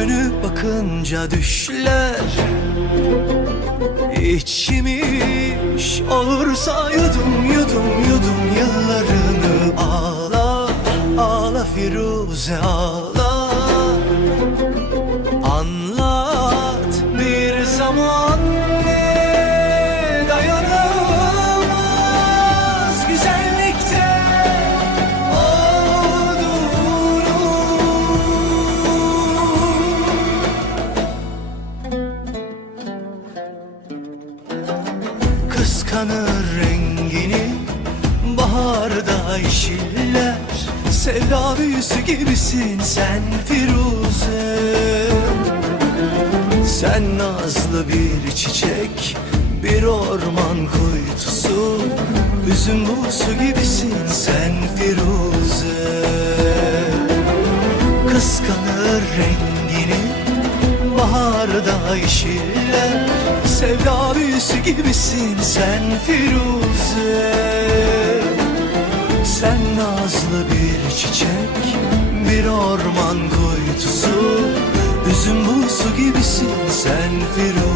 Duyunca düşler. İçmiş olursa yudum yudum yudum yıllarını Ağla ağla Firuze ağla. Anlat bir zaman Kıskanır rengini. Baharda yeşiller Sevda büyüsü gibisin sen Firuze. Sen nazlı bir çiçek Bir orman kuytusu. Üzüm buğusu gibisin sen Firuze. Kıskanır rengini Baharda yeşiller Sevda büyüsü gibisin sen Firuze. Sen nazlı bir çiçek Bir orman kuytusu. Üzüm buğusu gibisin sen Firuze